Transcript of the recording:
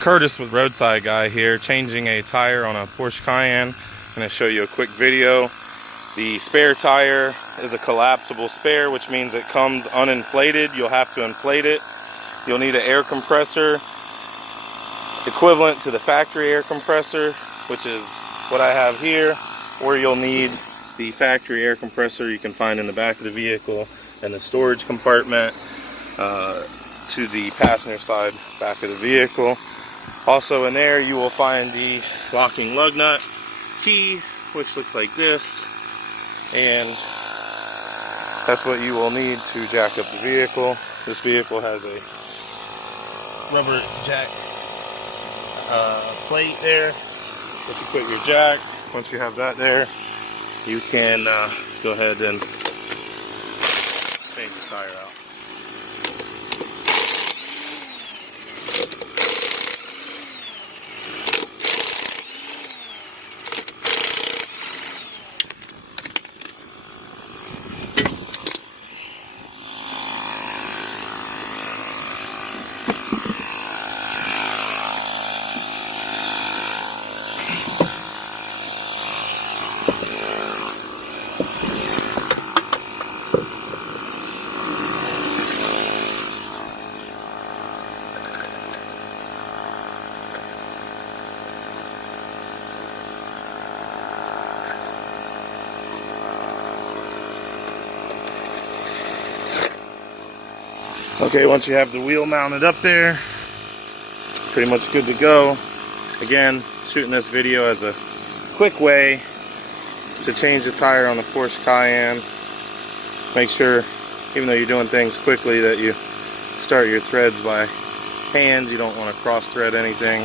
Curtis with Roadside Guy here, changing a tire on a Porsche Cayenne. I'm going to show you a quick video. The spare tire is a collapsible spare, which means it comes uninflated. You'll have to inflate it. You'll need an air compressor equivalent to the factory air compressor, which is what I have here, or you'll need the factory air compressor you can find in the back of the vehicle and the storage compartment to the passenger side back of the vehicle. Also in there you will find the locking lug nut key, which looks like this, and that's what you will need to jack up the vehicle. This vehicle has a rubber jack plate there that you put your jack. Once you have that there, you can go ahead and change the tire out. Okay, once you have the wheel mounted up there, pretty much good to go. Again, shooting this video as a quick way to change the tire on the Porsche Cayenne. Make sure, even though you're doing things quickly, that you start your threads by hand. You don't want to cross thread anything.